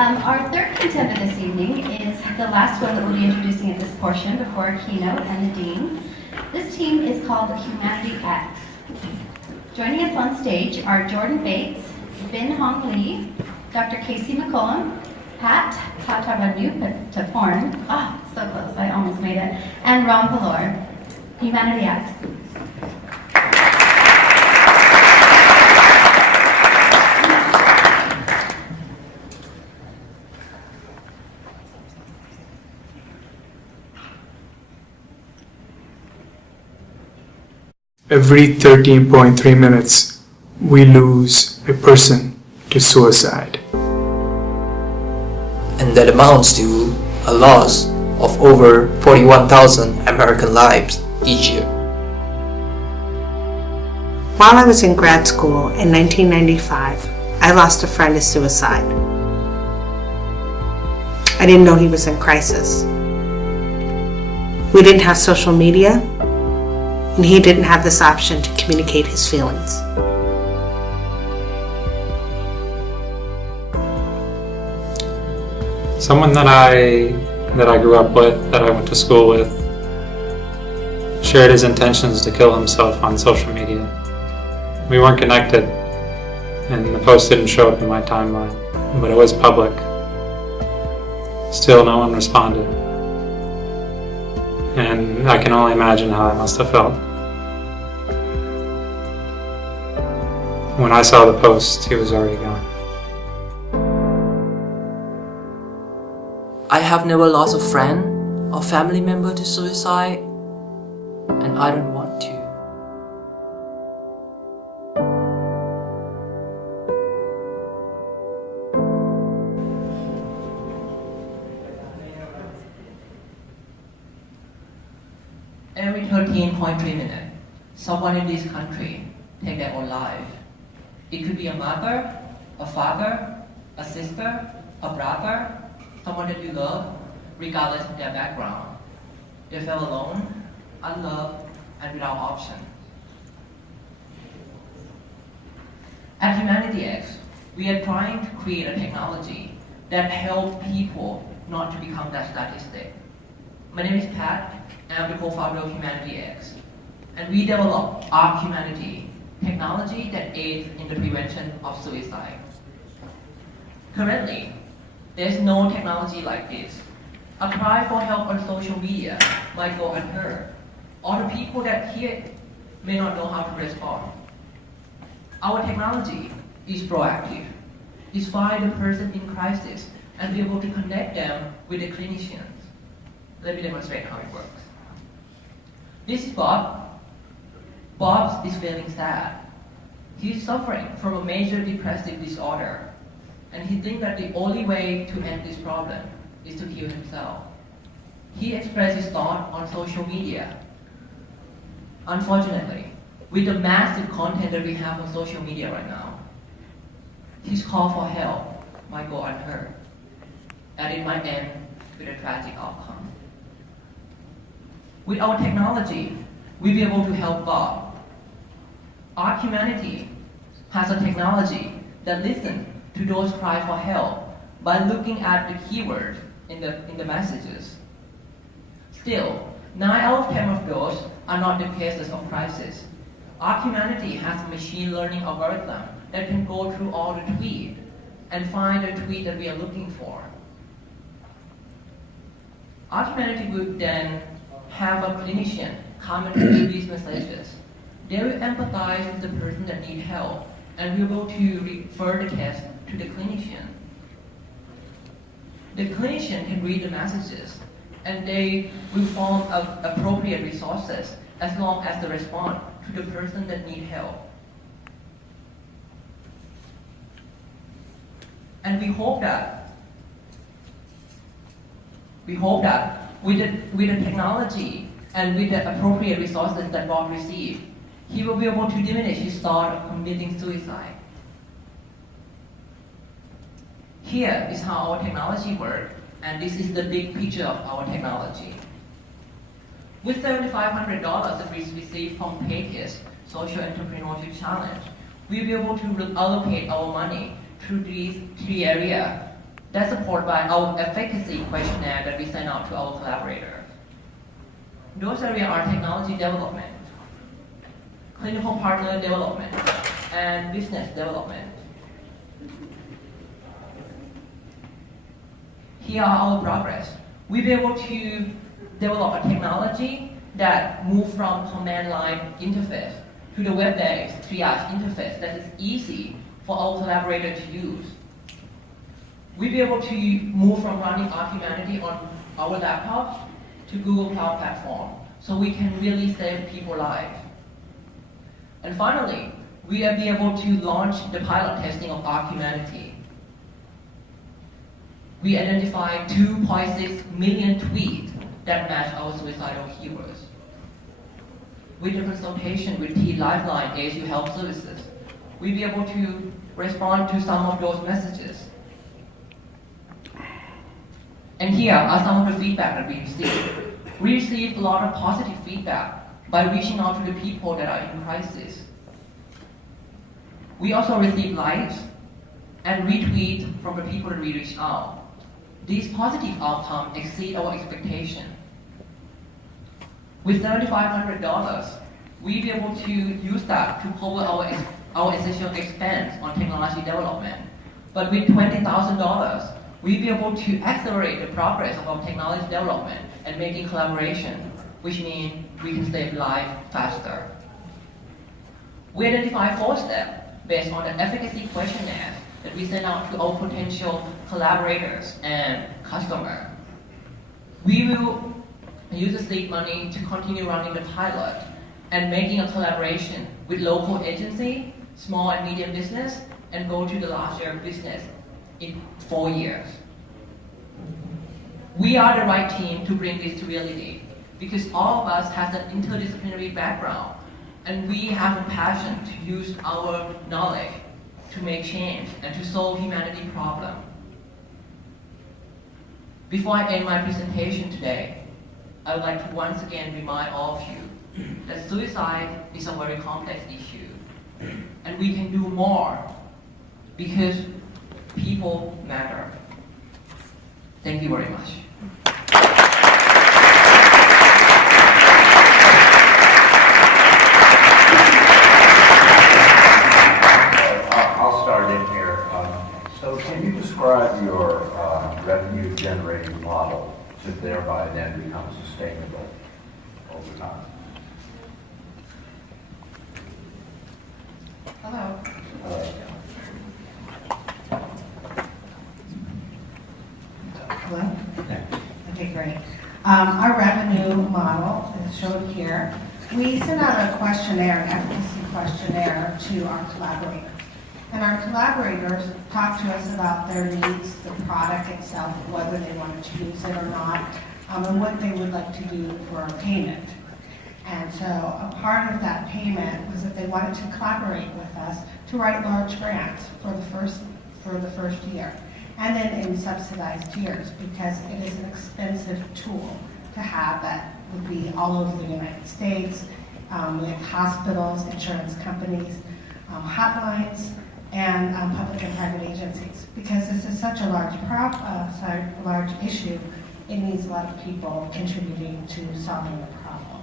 Our third contender this evening is the last one that we'll be introducing at this portion before our keynote and the dean. This team is called Humanity X. Joining us on stage are Jordan Bates, Bin Hong Lee, Dr. Casey McCollum, Pat Patavanupaporn, so close, I almost made it, and Ron Palor. Humanity X. Every 13.3 minutes, we lose a person to suicide. And that amounts to a loss of over 41,000 American lives each year. While I was in grad school in 1995, I lost a friend to suicide. I didn't know he was in crisis. We didn't have social media, and he didn't have this option to communicate his feelings. Someone that I grew up with, that I went to school with, shared his intentions to kill himself on social media. We weren't connected, and the post didn't show up in my timeline, but it was public. Still, no one responded. And I can only imagine how I must have felt. When I saw the post, he was already gone. I have never lost a friend or family member to suicide, and I don't want to. Every 13.3 minutes, someone in this country take their own life. It could be a mother, a father, a sister, a brother, someone that you love, regardless of their background. They feel alone, unloved, and without option. At Humanity X, we are trying to create a technology that helps people not to become that statistic. My name is Pat, and I'm the co-founder of Humanity X. And we develop Arc Humanity, technology that aids in the prevention of suicide. Currently, there's no technology like this. A cry for help on social media might go unheard, or the people that hear it may not know how to respond. Our technology is proactive. It's find the person in crisis and be able to connect them with the clinicians. Let me demonstrate how it works. This is Bob. Bob is feeling sad. He's suffering from a major depressive disorder, and he thinks that the only way to end this problem is to kill himself. He expressed his thought on social media. Unfortunately, with the massive content that we have on social media right now, his call for help might go unheard, and it might end with a tragic outcome. With our technology, we'll be able to help Bob. Our humanity has a technology that listens to those cry for help by looking at the keywords in the messages. Still, 9 out of 10 of those are not the cases of crisis. Our humanity has a machine learning algorithm that can go through all the tweets and find the tweet that we are looking for. Our humanity will then have a clinician come and review these messages. They will empathize with the person that needs help and be able to refer the case to the clinician. The clinician can read the messages and they will form appropriate resources as long as they respond to the person that needs help. And we hope that with the technology and with the appropriate resources that Bob received, he will be able to diminish his thought of committing suicide. Here is how our technology works, and this is the big picture of our technology. With $7,500 that we received from Pakis Social Entrepreneurship Challenge, we'll be able to allocate our money through these 3 areas: That's supported by our efficacy questionnaire that we send out to our collaborators. Those areas are technology development, clinical partner development, and business development. Here are our progress. We've been able to develop a technology that moves from command line interface to the web-based triage interface that is easy for our collaborator to use. We'll be able to move from running our humanity on our laptops to Google Cloud Platform, so we can really save people's lives. And finally, we will be able to launch the pilot testing of our humanity. We identified 2.6 million tweets that match our suicidal keywords. With the consultation with T Lifeline ASU Health Services, we'll be able to respond to some of those messages. And here are some of the feedback that we received. We received a lot of positive feedback by reaching out to the people that are in crisis. We also received likes and retweets from the people that we reached out. These positive outcomes exceed our expectation. With $7,500, we'll be able to use that to cover our essential expense on technology development. But with $20,000, we'll be able to accelerate the progress of our technology development and making collaboration, which means we can save lives faster. We identify 4 steps based on the efficacy questionnaire that we send out to our potential collaborators and customers. We will use the seed money to continue running the pilot and making a collaboration with local agency, small and medium business, and go to the larger business in 4 years. We are the right team to bring this to reality because all of us have an interdisciplinary background and we have a passion to use our knowledge to make change and to solve humanity problem. Before I end my presentation today, I would like to once again remind all of you that suicide is a very complex issue and we can do more because people matter. Thank you very much. I'll start in here. So can you describe your revenue generating model to thereby then become sustainable over time? Hello. Hello? Okay, great. Our revenue model is shown here. We sent out a questionnaire, an efficacy questionnaire to our collaborators. And our collaborators talked to us about their needs, the product itself, whether they wanted to use it or not, and what they would like to do for a payment. And so a part of that payment was that they wanted to collaborate with us to write large grants for the first year, and then in subsidized years, because it is an expensive tool to have that would be all over the United States. We have hospitals, insurance companies, hotlines, and public and private agencies. Because this is such a large issue, it needs a lot of people contributing to solving the problem.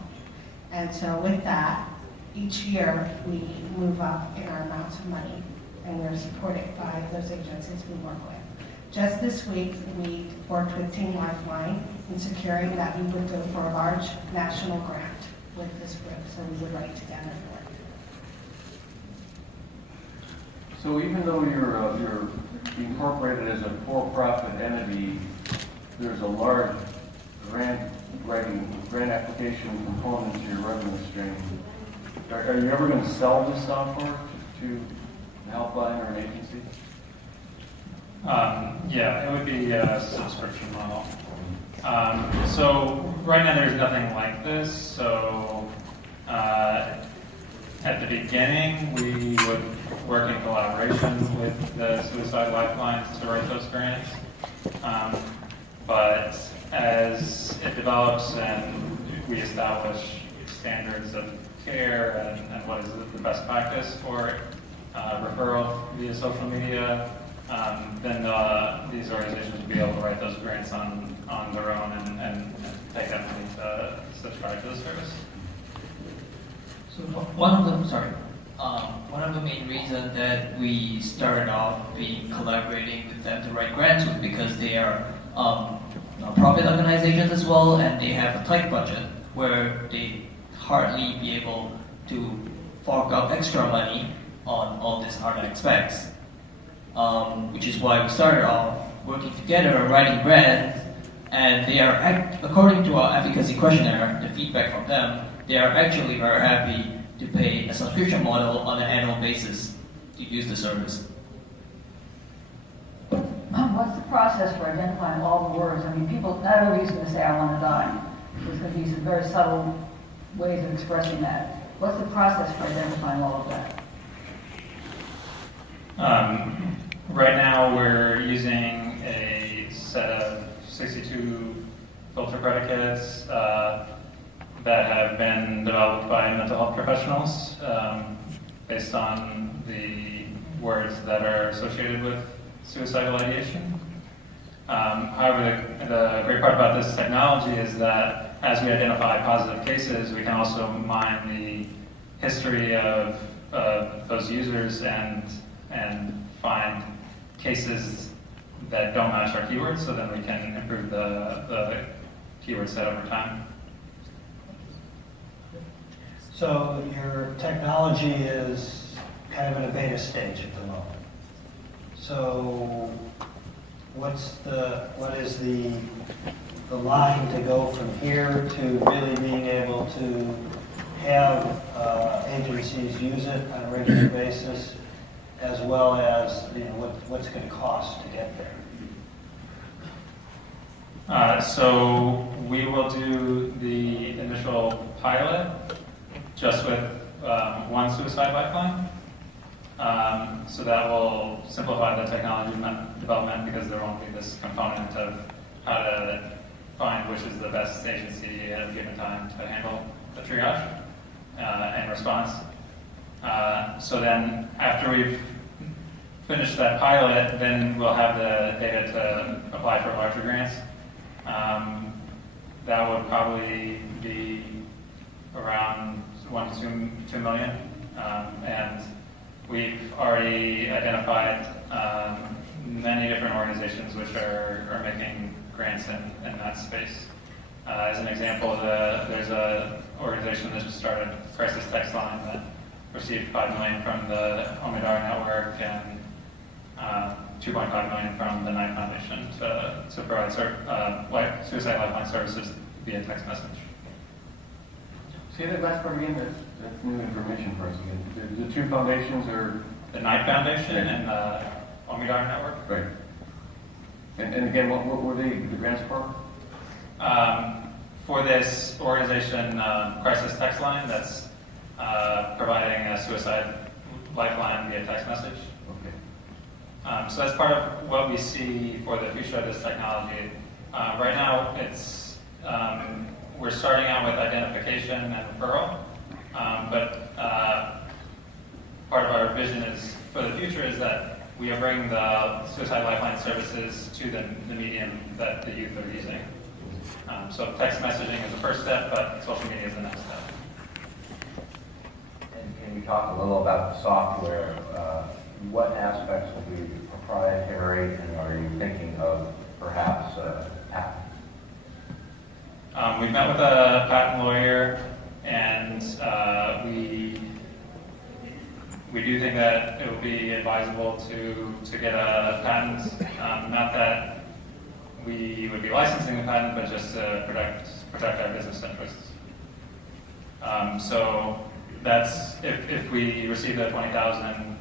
And so with that, each year we move up in our amounts of money, and we're supported by those agencies we work with. Just this week, we worked with Team Lifeline in securing that we would go for a large national grant with this group, so we would write together for it. So even though you're incorporated as a for-profit entity, there's a large grant application component to your revenue stream. Are you ever going to sell this software to a helpline or an agency? Yeah, it would be a subscription model. So right now there's nothing like this. So at the beginning, we would work in collaboration with the Suicide Lifelines to write those grants. But as it develops and we establish standards of care and what is the best practice for referral via social media, then these organizations write those grants on their own and take that money to subscribe to the service. So one of the main reasons that we started off collaborating with them to write grants was because they are profit organizations as well, and they have a tight budget where they hardly be able to fork out extra money on all these other aspects. Which is why we started off working together, writing grants, and they are, according to our efficacy questionnaire, the feedback from them, they are actually very happy to pay a subscription model on an annual basis to use the service. What's the process for identifying all the words? I mean, people, not everybody's going to say, I want to die. There's going to be some very subtle ways of expressing that. What's the process for identifying all of that? Right now, we're using a set of 62 filter predicates that have been developed by mental health professionals based on the words that are associated with suicidal ideation. However, the great part about this technology is that as we identify positive cases, we can also mine the history of those users and find cases that don't match our keywords, so then we can improve the keyword set over time. So your technology is kind of in a beta stage at the moment. So what is the line to go from here to really being able to have agencies use it on a regular basis, as well as what's going to cost to get there? So we will do the initial pilot just with one suicide lifeline. So that will simplify the technology development because there won't be this component of how to find which is the best agency at a given time to handle the triage and response. So then after we've finished that pilot, then we'll have the data to apply for larger grants. That would probably be around 1 to 2 million. And we've already identified many different organizations which are making grants in that space. As an example, there's an organization that just started, Crisis Text Line, that received $5 million from the Omidar Network and $2.5 million from the Knight Foundation to provide suicide lifeline services via text message. Say that last part again, that's new information for us again. The two foundations are? The Knight Foundation and the Omidar Network. Right. And again, what were the grants for? For this organization, Crisis Text Line, that's providing a suicide lifeline via text message. Okay. So that's part of what we see for the future of this technology. Right now, it's we're starting out with identification and referral, but part of our vision is for the future is that we are bringing the suicide lifeline services to the medium that the youth are using. So text messaging is the first step, but social media is the next step. And can you talk a little about the software? What aspects will be proprietary, and are you thinking of perhaps patent? We've met with a patent lawyer, and we do think that it would be advisable to get a patent. Not that we would be licensing the patent, but just to protect our business interests. So that's if we receive the 20,000,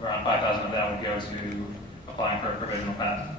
around 5,000 of that would go to applying for a provisional patent.